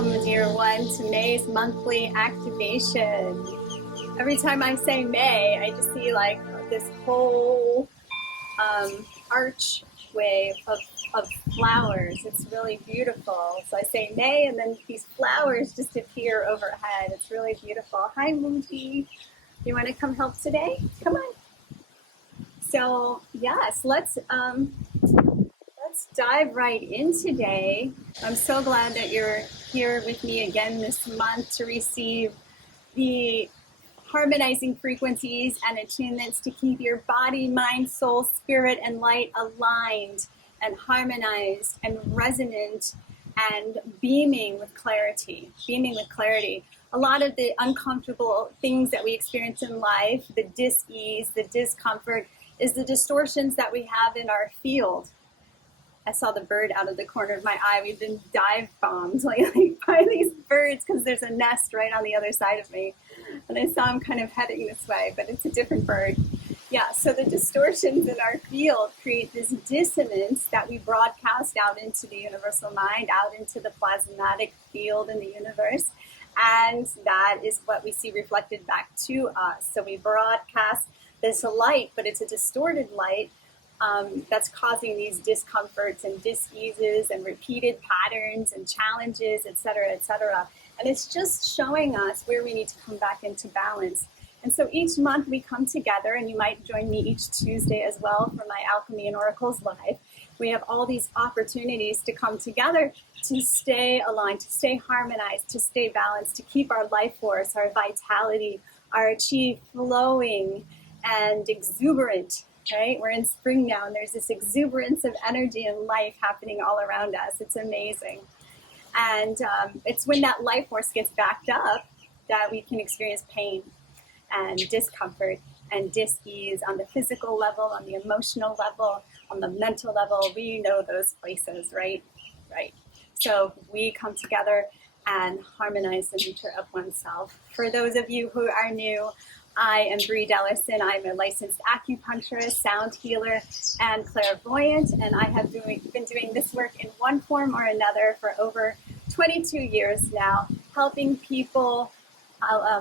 Welcome, dear one, to May's monthly activation. Every time I say May, I just see like this whole archway of flowers. It's really beautiful. So I say May, and then these flowers just appear overhead. It's really beautiful. Hi, Moody. You want to come help today? Come on. So yes, let's dive right in today. I'm so glad that you're here with me again this month to receive the harmonizing frequencies and attunements to keep your body, mind, soul, spirit, and light aligned and harmonized and resonant and beaming with clarity. A lot of the uncomfortable things that we experience in life, the dis-ease, the discomfort, is the distortions that we have in our field. I saw the bird out of the corner of my eye. We've been dive bombed lately by these birds because there's a nest right on the other side of me. And I saw him kind of heading this way, but it's a different bird. Yeah, so the distortions in our field create this dissonance that we broadcast out into the universal mind, out into the plasmatic field in the universe. And that is what we see reflected back to us. So we broadcast this light, but it's a distorted light. That's causing these discomforts and dis-eases and repeated patterns and challenges, etc., etc. And it's just showing us where we need to come back into balance. And so each month we come together, and you might join me each Tuesday as well for my Alchemy and Oracles Live. We have all these opportunities to come together to stay aligned, to stay harmonized, to stay balanced, to keep our life force, our vitality, our chi flowing and exuberant. Right? We're in spring now, and there's this exuberance of energy and life happening all around us. It's amazing. And it's when that life force gets backed up that we can experience pain and discomfort and dis-ease on the physical level, on the emotional level, on the mental level. We know those places, right? Right. So we come together and harmonize the nature of oneself. For those of you who are new, I am Bree Dellerson. I'm a licensed acupuncturist, sound healer, and clairvoyant, and I have been doing this work in one form or another for over 22 years now, helping people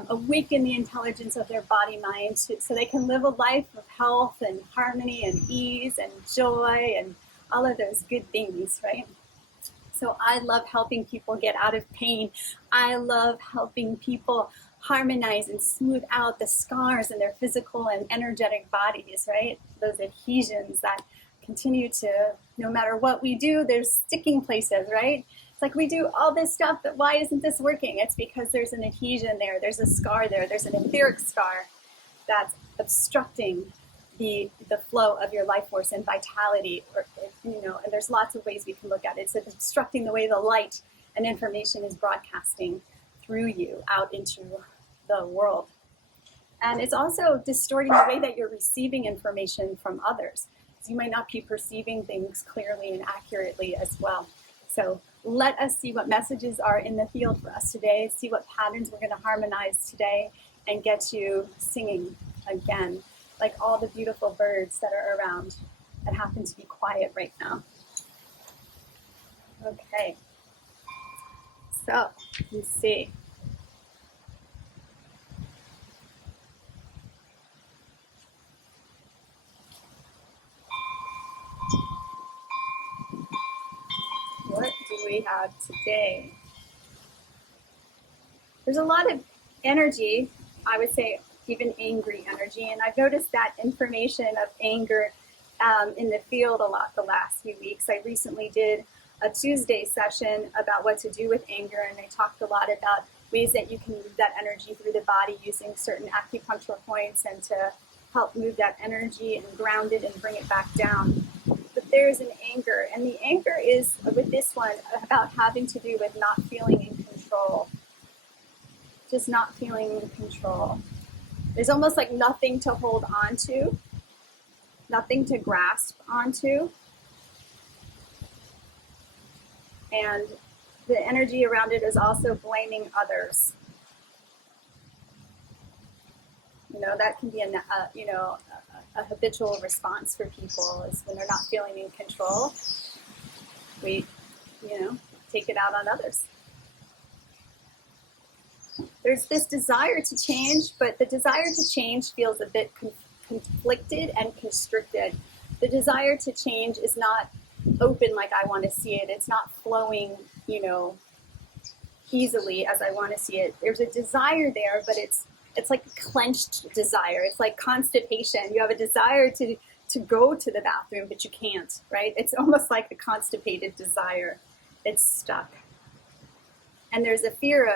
awaken the intelligence of their body-mind so they can live a life of health and harmony and ease and joy and all of those good things, right? So I love helping people get out of pain. I love helping people harmonize and smooth out the scars in their physical and energetic bodies, right? Those adhesions that continue to, no matter what we do, there's sticking places, right? It's like we do all this stuff, but why isn't this working? It's because there's an adhesion there, there's a scar there, there's an etheric scar that's obstructing the flow of your life force and vitality, or, and there's lots of ways we can look at it. It's obstructing the way the light and information is broadcasting through you out into the world. And it's also distorting the way that you're receiving information from others. So you might not be perceiving things clearly and accurately as well. So let us see what messages are in the field for us today, see what patterns we're going to harmonize today, and get you singing again, like all the beautiful birds that are around that happen to be quiet right now. Okay. So, let's see. What do we have today? There's a lot of energy, I would say even angry energy, and I've noticed that information of anger in the field a lot the last few weeks. I recently did a Tuesday session about what to do with anger, and I talked a lot about ways that you can move that energy through the body using certain acupuncture points and to help move that energy and ground it and bring it back down. But there's an anger, and the anger is, with this one, about having to do with not feeling in control. Just not feeling in control. There's almost like nothing to hold on to, nothing to grasp onto. And the energy around it is also blaming others. That can be a habitual response for people, is when they're not feeling in control, we, take it out on others. there's this desire to change, but the desire to change feels a bit conflicted and constricted. The desire to change is not open like I want to see it. It's not flowing, easily as I want to see it. There's a desire there, but it's like a clenched desire. It's like constipation. You have a desire to go to the bathroom, but you can't, right? It's almost like a constipated desire. It's stuck. And there's a fear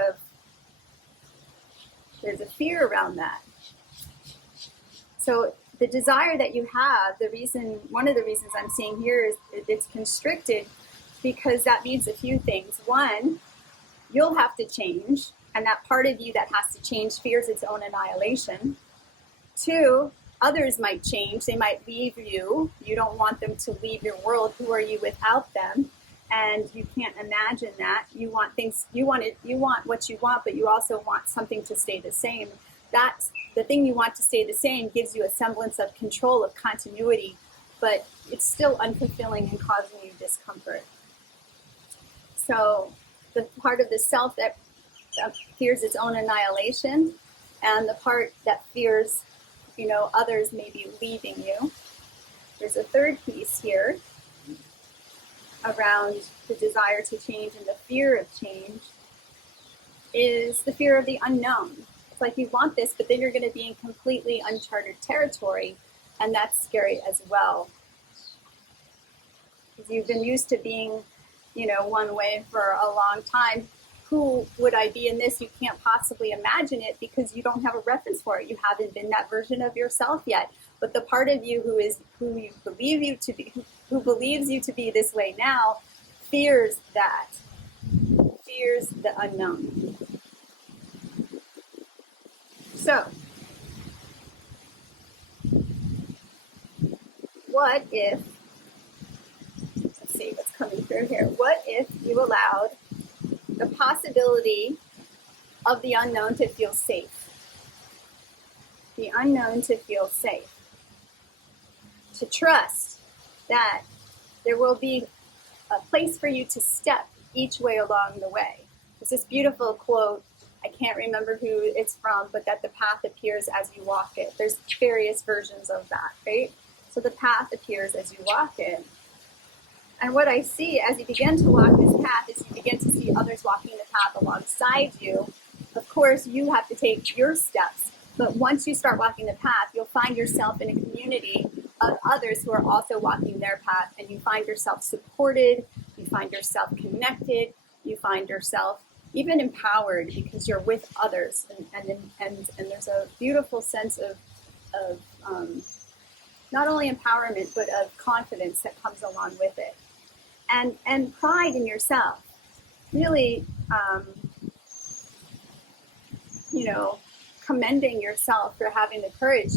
around that. So the desire that you have, one of the reasons I'm seeing here is it's constricted because that means a few things. One, you'll have to change, and that part of you that has to change fears its own annihilation. Two, others might change. They might leave you. You don't want them to leave your world. Who are you without them? And you can't imagine that. You want what you want, but you also want something to stay the same. That's the thing you want to stay the same gives you a semblance of control, of continuity, but it's still unfulfilling and causing you discomfort. So the part of the self that fears its own annihilation, and the part that fears, others maybe leaving you. There's a third piece here around the desire to change and the fear of change is the fear of the unknown. It's like you want this, but then you're going to be in completely uncharted territory, and that's scary as well. Because you've been used to being, one way for a long time. Who would I be in this? You can't possibly imagine it because you don't have a reference for it. You haven't been that version of yourself yet. But the part of you who believes you to be this way now, fears that, fears the unknown. So, what if, let's see what's coming through here. What if you allowed the possibility of the unknown to feel safe? The unknown to feel safe. To trust that there will be a place for you to step each way along the way. There's this beautiful quote, I can't remember who it's from, but that the path appears as you walk it. There's various versions of that, right? So the path appears as you walk it. And what I see as you begin to walk this path is you begin to see others walking the path alongside you. Of course, you have to take your steps. But once you start walking the path, you'll find yourself in a community of others who are also walking their path. And you find yourself supported. You find yourself connected. You find yourself even empowered because you're with others. And there's a beautiful sense of not only empowerment, but of confidence that comes along with it. And pride in yourself, really, commending yourself for having the courage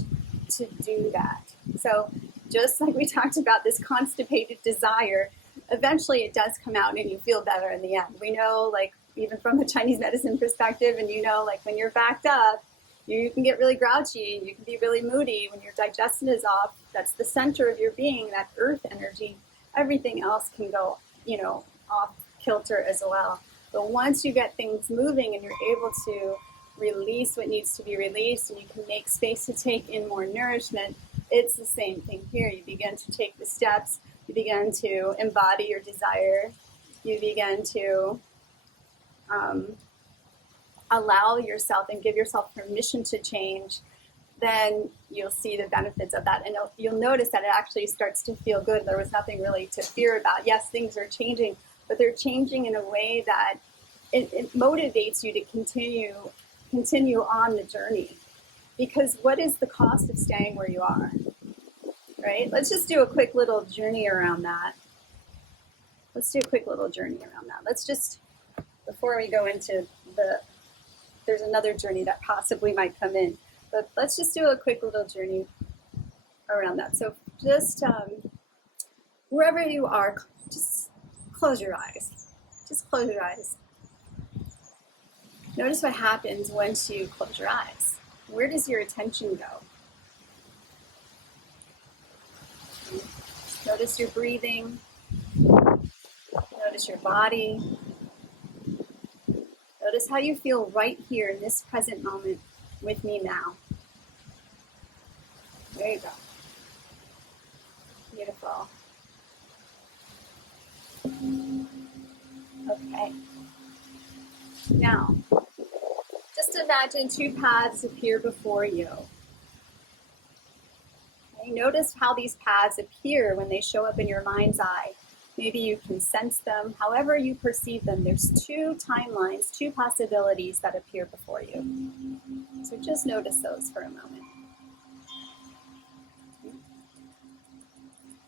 to do that. So just like we talked about this constipated desire, eventually it does come out and you feel better in the end. We know, like, even from the Chinese medicine perspective, and like when you're backed up, you can get really grouchy, you can be really moody when your digestion is off. That's the center of your being, that earth energy. Everything else can go, off kilter as well. But once you get things moving and you're able to release what needs to be released and you can make space to take in more nourishment, it's the same thing here. You begin to take the steps, you begin to embody your desire, you begin to allow yourself and give yourself permission to change, then you'll see the benefits of that. And you'll notice that it actually starts to feel good. There was nothing really to fear about. Yes, things are changing, but they're changing in a way that it motivates you to continue on the journey. Because what is the cost of staying where you are, right? Let's just do a quick little journey around that. Let's just, before we go into there's another journey that possibly might come in. But let's just do a quick little journey around that. So just wherever you are, just close your eyes. Just close your eyes. Notice what happens once you close your eyes. Where does your attention go? Notice your breathing. Notice your body. Notice how you feel right here in this present moment with me now. There you go. Beautiful. Okay. Now, just imagine two paths appear before you. Okay, notice how these paths appear when they show up in your mind's eye. Maybe you can sense them, however you perceive them. There's two timelines, two possibilities that appear before you. So just notice those for a moment.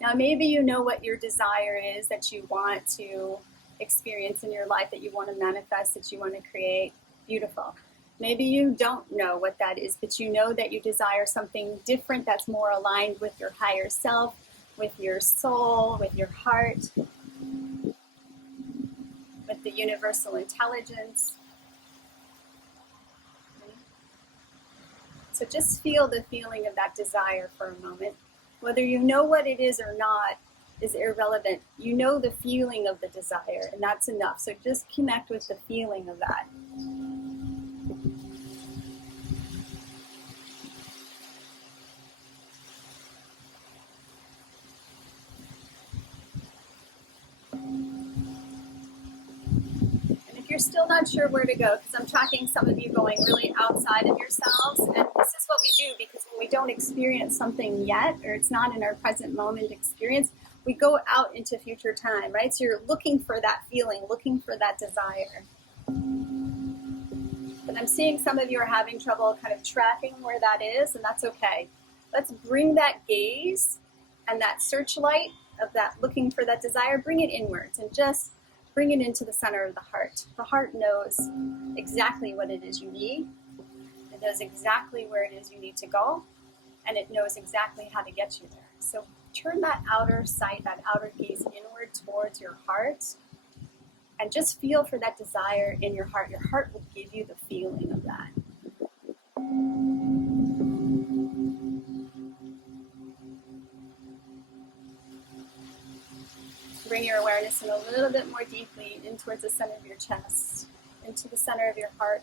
Now maybe you know what your desire is that you want to experience in your life, that you want to manifest, that you want to create. Beautiful. Maybe you don't know what that is, but you know that you desire something different that's more aligned with your higher self, with your soul, with your heart, with the universal intelligence. So just feel the feeling of that desire for a moment. Whether you know what it is or not is irrelevant. You know the feeling of the desire, and that's enough. So just connect with the feeling of that. You're still not sure where to go, because I'm tracking some of you going really outside of yourselves, and this is what we do, because when we don't experience something yet, or it's not in our present moment experience, we go out into future time, right? So you're looking for that feeling, looking for that desire. But I'm seeing some of you are having trouble kind of tracking where that is, and that's okay. Let's bring that gaze and that searchlight of that looking for that desire, bring it inwards and just bring it into the center of the heart. The heart knows exactly what it is you need. It knows exactly where it is you need to go, and it knows exactly how to get you there. So turn that outer sight, that outer gaze inward towards your heart, and just feel for that desire in your heart. Your heart will give you the feeling of that. Bring your awareness in a little bit more deeply in towards the center of your chest, into the center of your heart.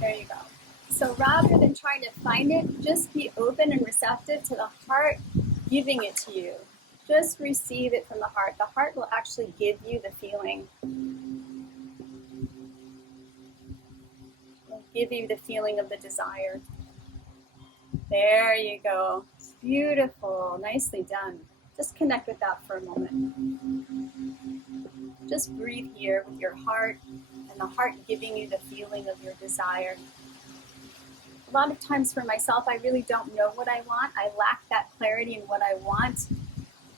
There you go. So rather than trying to find it, just be open and receptive to the heart giving it to you. Just receive it from the heart. The heart will actually give you the feeling. It'll give you the feeling of the desire. There you go. Beautiful. Nicely done. Just connect with that for a moment. Just breathe here with your heart, and the heart giving you the feeling of your desire. A lot of times for myself, I really don't know what I want. I lack that clarity in what I want.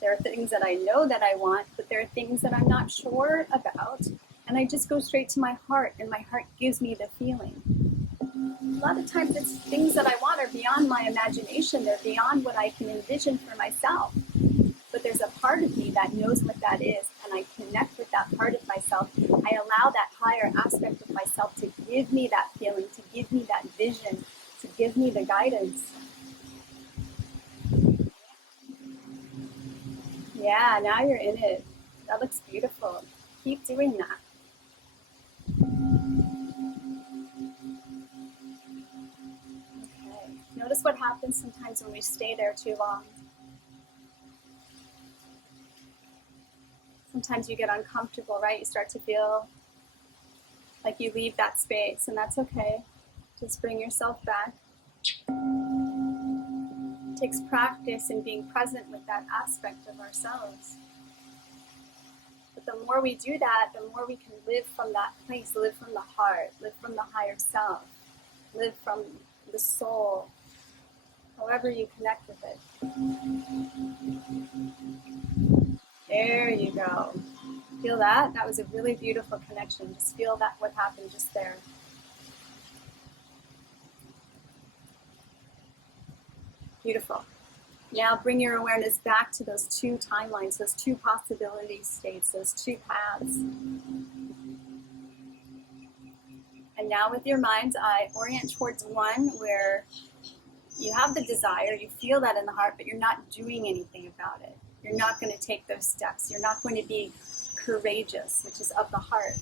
There are things that I know that I want, but there are things that I'm not sure about. And I just go straight to my heart, and my heart gives me the feeling. A lot of times it's things that I want are beyond my imagination. They're beyond what I can envision for myself. But there's a part of me that knows what that is, and I connect with that part of myself. I allow that higher aspect of myself to give me that feeling, to give me that vision, to give me the guidance. Yeah, now you're in it. That looks beautiful. Keep doing that. Okay. Notice what happens sometimes when we stay there too long. Sometimes you get uncomfortable, right? You start to feel like you leave that space, and that's okay. Just bring yourself back. It takes practice in being present with that aspect of ourselves. But the more we do that, the more we can live from that place, live from the heart, live from the higher self, live from the soul, however you connect with it. There you go. Feel that? That was a really beautiful connection. Just feel that, what happened just there. Beautiful. Now bring your awareness back to those two timelines, those two possibility states, those two paths. And now with your mind's eye, orient towards one where you have the desire, you feel that in the heart, but you're not doing anything about it. You're not going to take those steps. You're not going to be courageous, which is of the heart.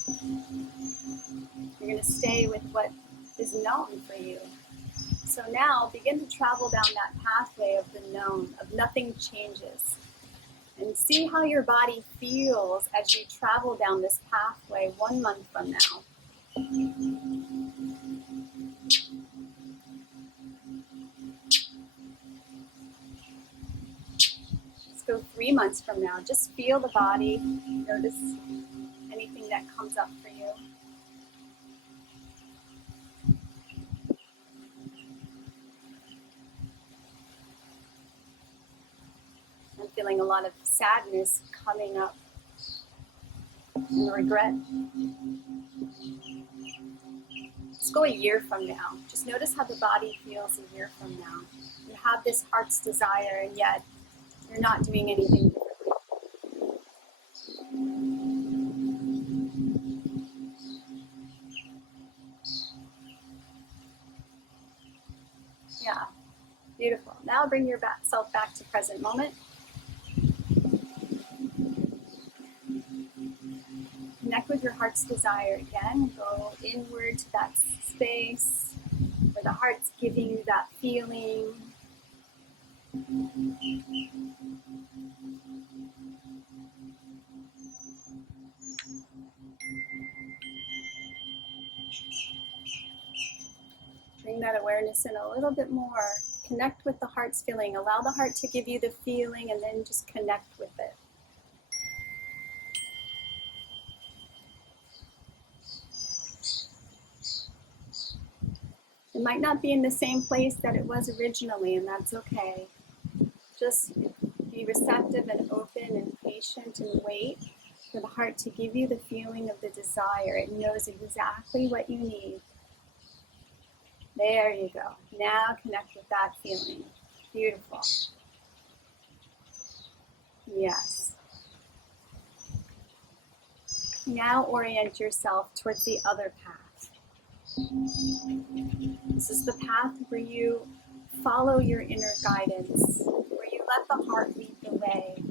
You're going to stay with what is known for you. So now begin to travel down that pathway of the known, of nothing changes. And see how your body feels as you travel down this pathway 1 month from now. Let's go 3 months from now. Just feel the body. Notice anything that comes up for you. I'm feeling a lot of sadness coming up and regret. Let's go a year from now. Just notice how the body feels a year from now. You have this heart's desire, and yet you're not doing anything differently. Yeah, beautiful. Now bring yourself back to present moment. Connect with your heart's desire again. Go inward to that space where the heart's giving you that feeling. Bring that awareness in a little bit more. Connect with the heart's feeling. Allow the heart to give you the feeling and then just connect with it. It might not be in the same place that it was originally, and that's okay. Just be receptive and open and patient and wait for the heart to give you the feeling of the desire. It knows exactly what you need. There you go. Now connect with that feeling. Beautiful. Yes. Now orient yourself towards the other path. This is the path where you follow your inner guidance, where you let the heart lead the way,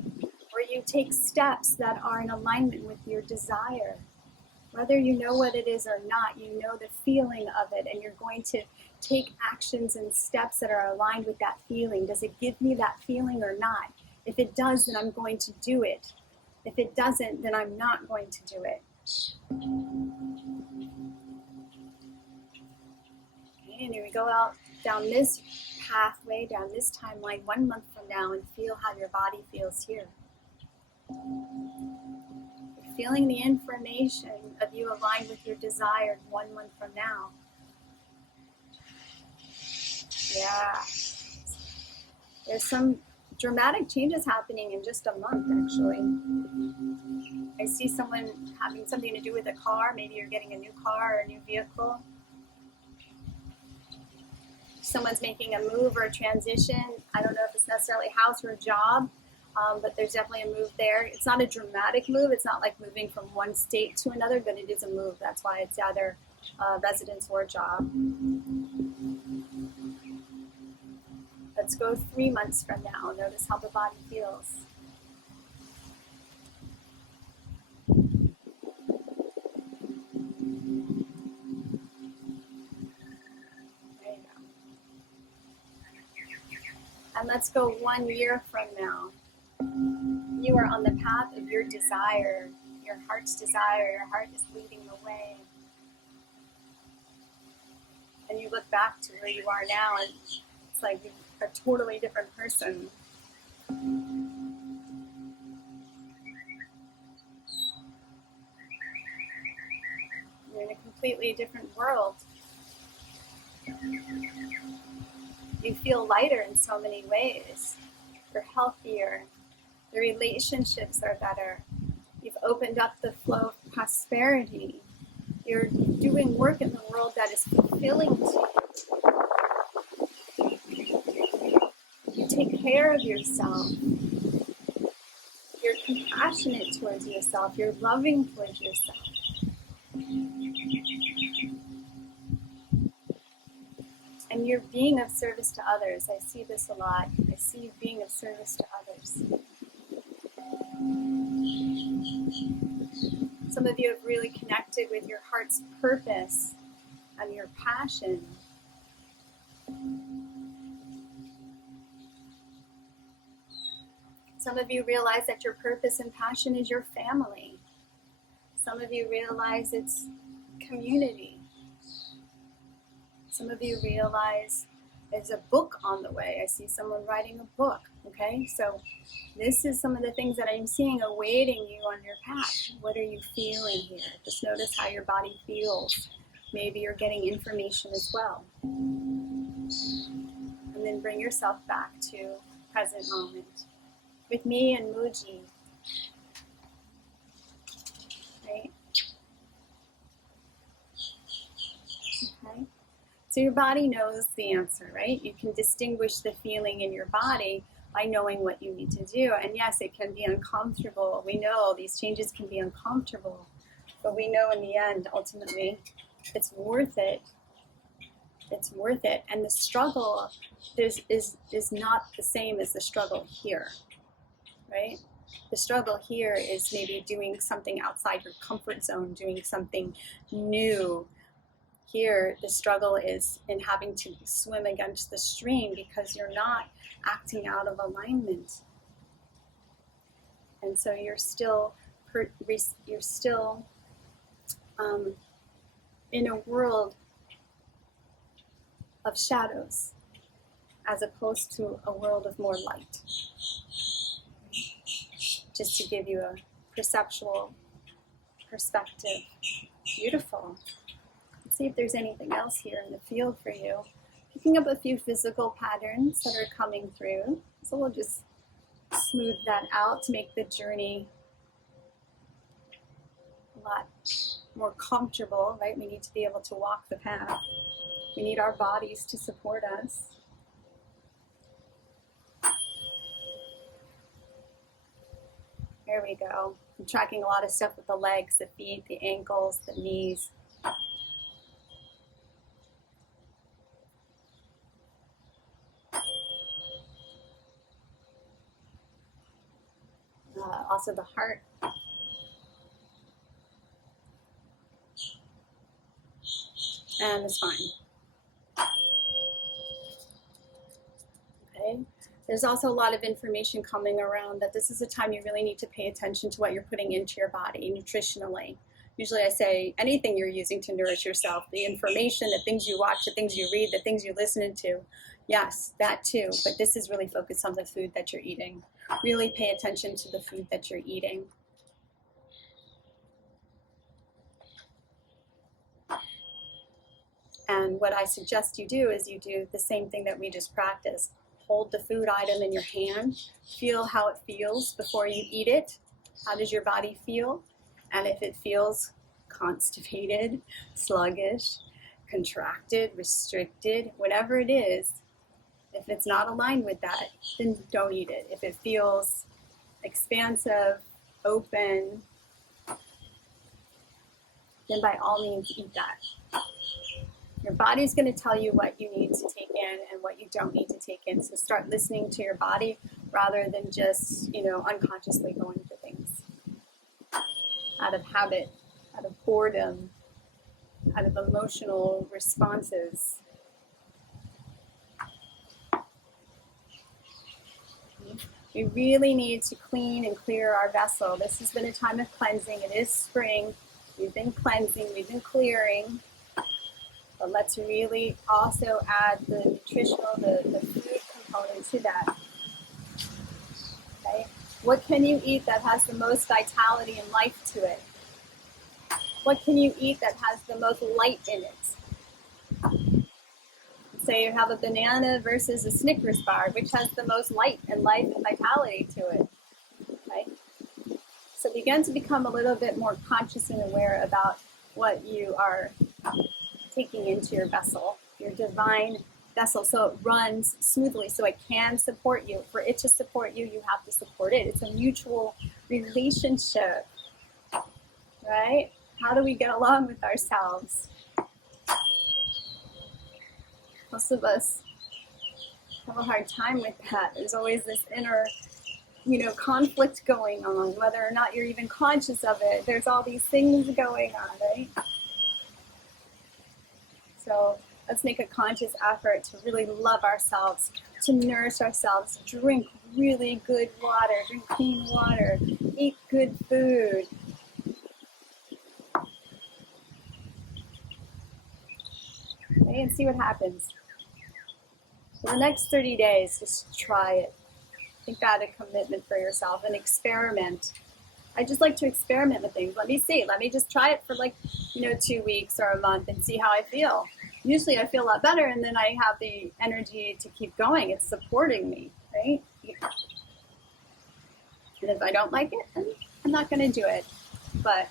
where you take steps that are in alignment with your desire. Whether you know what it is or not, you know the feeling of it, and you're going to take actions and steps that are aligned with that feeling. Does it give me that feeling or not? If it does, then I'm going to do it. If it doesn't, then I'm not going to do it. Okay, and here we go out down this pathway, down this timeline 1 month from now, and feel how your body feels here. You're feeling the information of you aligned with your desire 1 month from now. Yeah. There's some dramatic changes happening in just a month, actually. I see someone having something to do with a car. Maybe you're getting a new car or a new vehicle. Someone's making a move or a transition. I don't know if it's necessarily a house or a job, but there's definitely a move there. It's not a dramatic move. It's not like moving from one state to another, but it is a move. That's why it's either residence or job. Let's go 3 months from now. Notice how the body feels. There you go. And let's go 1 year from now. You are on the path of your desire, your heart's desire. Your heart is leading the way. And you look back to where you are now, and it's like you're a totally different person. You're in a completely different world. You feel lighter in so many ways. You're healthier. The relationships are better. You've opened up the flow of prosperity. You're doing work in the world that is fulfilling to you. You take care of yourself. You're compassionate towards yourself. You're loving towards yourself. And you're being of service to others. I see this a lot. I see you being of service to others. Some of you have really connected with your heart's purpose and your passion. Some of you realize that your purpose and passion is your family. Some of you realize it's community. Some of you realize there's a book on the way. I see someone writing a book, okay? So this is some of the things that I'm seeing awaiting you on your path. What are you feeling here? Just notice how your body feels. Maybe you're getting information as well. And then bring yourself back to present moment. With me and Muji, right? Okay. So your body knows the answer, right? You can distinguish the feeling in your body by knowing what you need to do. And yes, it can be uncomfortable. We know these changes can be uncomfortable, but we know in the end, ultimately, it's worth it. It's worth it. And the struggle is not the same as the struggle here, right? The struggle here is maybe doing something outside your comfort zone, doing something new. Here, the struggle is in having to swim against the stream because you're not acting out of alignment. And so you're still in a world of shadows as opposed to a world of more light. Just to give you a perceptual perspective. Beautiful. Let's see if there's anything else here in the field for you. Picking up a few physical patterns that are coming through. So we'll just smooth that out to make the journey a lot more comfortable, right? We need to be able to walk the path. We need our bodies to support us. There we go. I'm tracking a lot of stuff with the legs, the feet, the ankles, the knees. Also the heart. And the spine. Okay. There's also a lot of information coming around that this is a time you really need to pay attention to what you're putting into your body nutritionally. Usually I say anything you're using to nourish yourself, the information, the things you watch, the things you read, the things you listen to. Yes, that too. But this is really focused on the food that you're eating. Really pay attention to the food that you're eating. And what I suggest you do is you do the same thing that we just practiced. Hold the food item in your hand. Feel how it feels before you eat it. How does your body feel? And if it feels constipated, sluggish, contracted, restricted, whatever it is, if it's not aligned with that, then don't eat it. If it feels expansive, open, then by all means eat that. Your body's going to tell you what you need to take in and what you don't need to take in. So start listening to your body rather than just, unconsciously going for things. Out of habit, out of boredom, out of emotional responses. We really need to clean and clear our vessel. This has been a time of cleansing. It is spring. We've been cleansing. We've been clearing. But let's really also add the nutritional, the food component to that. Okay? What can you eat that has the most vitality and life to it? What can you eat that has the most light in it? Say you have a banana versus a Snickers bar, which has the most light and life and vitality to it. Okay? So begin to become a little bit more conscious and aware about what you are taking into your vessel, your divine vessel, so it runs smoothly, so it can support you. For it to support you, you have to support it. It's a mutual relationship, right? How do we get along with ourselves? Most of us have a hard time with that. There's always this inner conflict going on, whether or not you're even conscious of it. There's all these things going on, right? So let's make a conscious effort to really love ourselves, to nourish ourselves, drink really good water, drink clean water, eat good food. Okay, and see what happens. For the next 30 days, just try it. Make that a commitment for yourself and experiment. I just like to experiment with things. Let me see. Let me just try it for 2 weeks or a month and see how I feel. Usually I feel a lot better, and then I have the energy to keep going. It's supporting me, right? And if I don't like it, then I'm not going to do it. But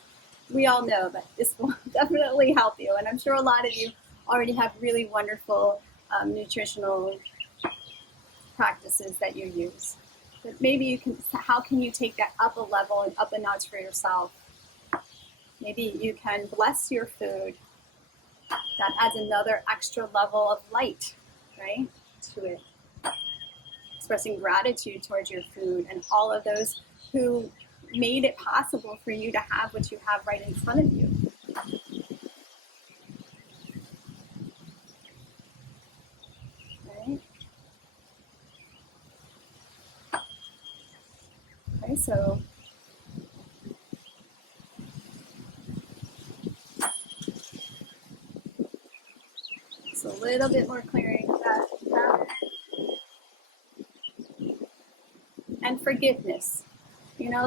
we all know that this will definitely help you. And I'm sure a lot of you already have really wonderful nutritional practices that you use. But maybe how can you take that up a level and up a notch for yourself? Maybe you can bless your food. That adds another extra level of light, right, to it. Expressing gratitude towards your food and all of those who made it possible for you to have what you have right in front of you. Right? Okay, so it's a little bit more clearing that. And forgiveness.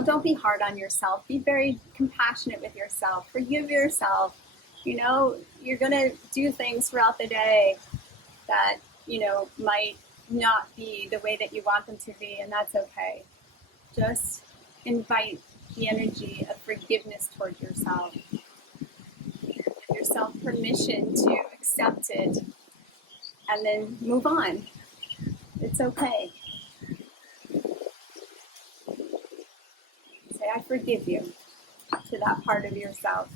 Don't be hard on yourself. Be very compassionate with yourself. Forgive yourself. You're going to do things throughout the day that, might not be the way that you want them to be, and that's okay. Just invite the energy of forgiveness towards yourself. Give yourself permission to accept it and then move on. It's okay. Say, I forgive you to that part of yourself.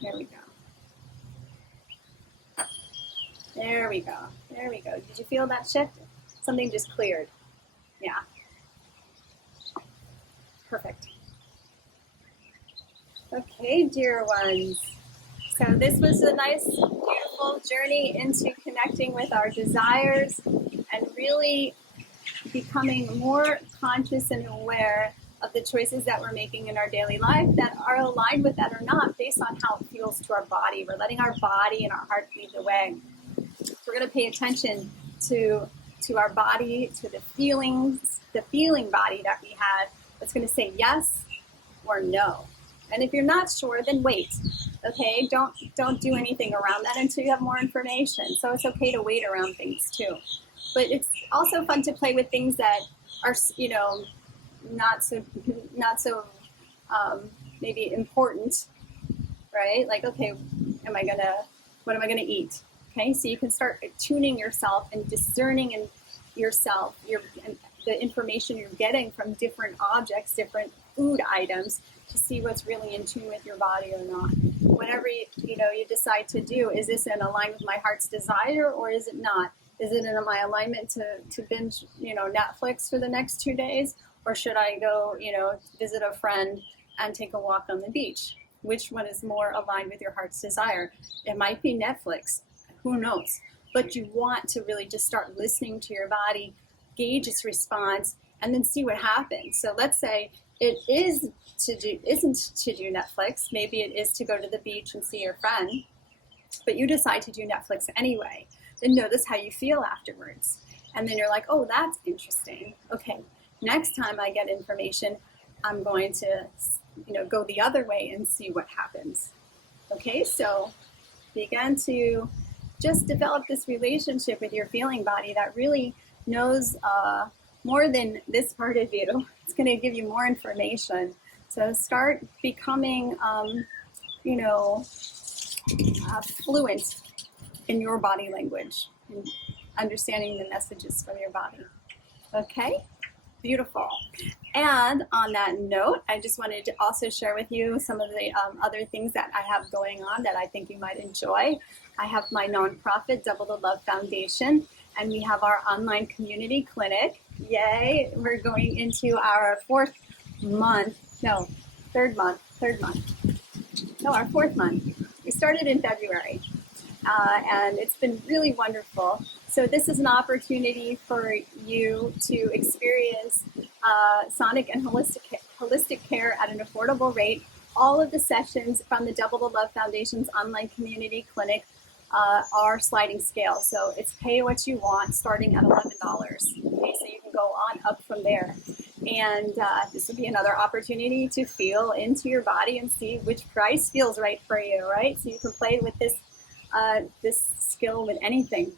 There we go. There we go. There we go. Did you feel that shift? Something just cleared. Yeah. Perfect. Okay, dear ones. So this was a nice, beautiful journey into connecting with our desires and really becoming more conscious and aware of the choices that we're making in our daily life that are aligned with that or not based on how it feels to our body. We're letting our body and our heart lead the way. We're going to pay attention to our body, to the feelings, the feeling body that we have that's going to say yes or no. And if you're not sure, then wait. Okay, don't do anything around that until you have more information. So it's okay to wait around things too. But it's also fun to play with things that are, not so maybe important, right? Like, okay, what am I gonna eat? Okay, so you can start tuning yourself and discerning in yourself and the information you're getting from different objects, different food items, to see what's really in tune with your body or not. Whatever you decide to do, is this in alignment with my heart's desire or is it not? Is it in my alignment to binge, Netflix for the next 2 days? Or should I go, visit a friend and take a walk on the beach? Which one is more aligned with your heart's desire? It might be Netflix. Who knows? But you want to really just start listening to your body, gauge its response, and then see what happens. So let's say it isn't to do Netflix. Maybe it is to go to the beach and see your friend, but you decide to do Netflix anyway. Then notice how you feel afterwards. And then you're like, oh, that's interesting. Okay, next time I get information, I'm going to, go the other way and see what happens. Okay, so begin to just develop this relationship with your feeling body that really knows more than this part of you. It's going to give you more information. So start becoming, fluent in your body language and understanding the messages from your body. Okay? Beautiful. And on that note, I just wanted to also share with you some of the other things that I have going on that I think you might enjoy. I have my nonprofit, Double the Love Foundation, and we have our online community clinic. Yay! We're going into our fourth month. No, third month. No, our fourth month. We started in February, and it's been really wonderful. So this is an opportunity for you to experience sonic and holistic care at an affordable rate. All of the sessions from the Double the Love Foundation's online community clinic are sliding scale. So it's pay what you want, starting at $11. Okay, so you can go on up from there. And this would be another opportunity to feel into your body and see which price feels right for you, right? So you can play with this skill with anything.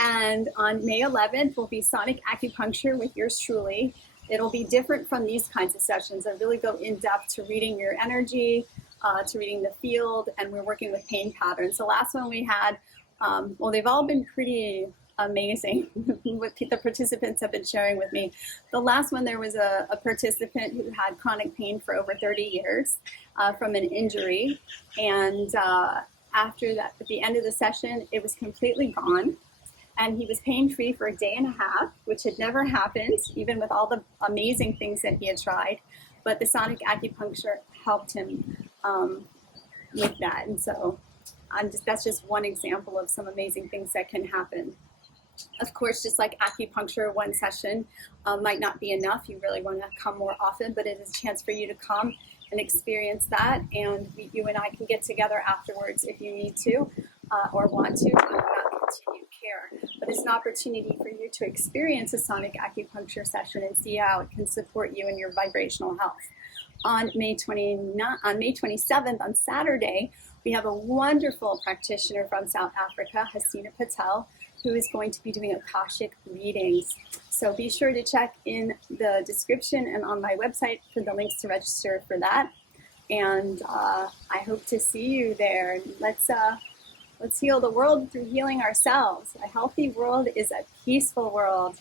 And on May 11th will be Sonic Acupuncture with yours truly. It'll be different from these kinds of sessions. I really go in depth to reading your energy, to reading the field, and we're working with pain patterns. The last one we had, well, they've all been pretty amazing what the participants have been sharing with me. The last one, there was a participant who had chronic pain for over 30 years from an injury. And after that, at the end of the session, it was completely gone. And he was pain-free for a day and a half, which had never happened, even with all the amazing things that he had tried. But the sonic acupuncture helped him with that. And so that's just one example of some amazing things that can happen. Of course, just like acupuncture, one session might not be enough. You really want to come more often, but it is a chance for you to come and experience that. And you and I can get together afterwards if you need to or want to talk about continued care. But it's an opportunity for you to experience a sonic acupuncture session and see how it can support you in your vibrational health. On May 27th, on Saturday, we have a wonderful practitioner from South Africa, Hasina Patel, who is going to be doing Akashic readings. So be sure to check in the description and on my website for the links to register for that. And I hope to see you there. Let's heal the world through healing ourselves. A healthy world is a peaceful world.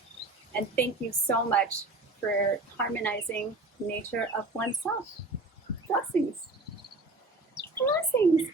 And thank you so much for harmonizing the nature of oneself. Blessings. Blessings.